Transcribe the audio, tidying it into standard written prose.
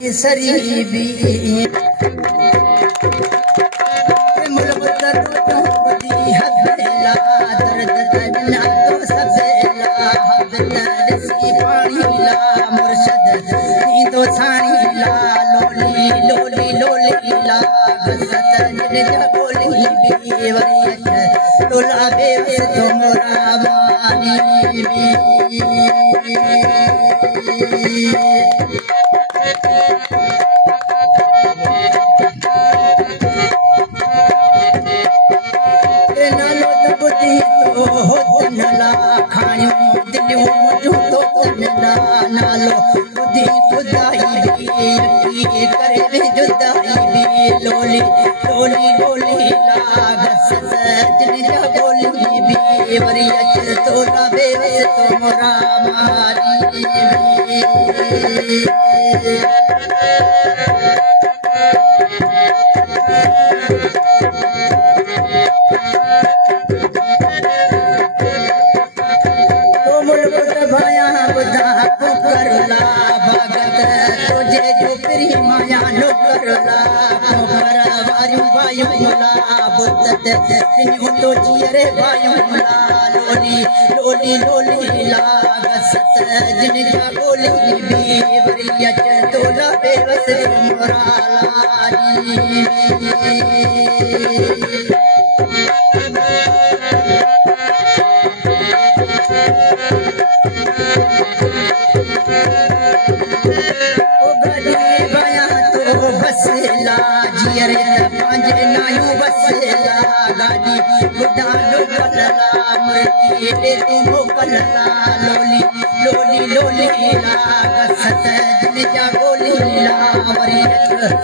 सरीबी हबेला दर्द दना तो सबेला हबेला पानी ला मुर्शद तो छानी ला लोली लोली लोली ला गसत जन बोली बेवरियत तोला बेवस तो मोरा मानी नालो खुदी खुदाई भी करे जुदाई भी लोली लोली लोली लागस सजन बोली भी वरियत तोला बेवस तो मोरा मारी रे भाइयों लोली लोली लोली लागस जिन जा बोली भी वरियत तोला बेवस मोरा लारी बसेला जियरे पंजे नायू बसेला गाड़ी बुढ़ानो कलला मुर्गी दे तुम कलला लोली लोली लोली ला गसत जिन जा बोली ला वरियत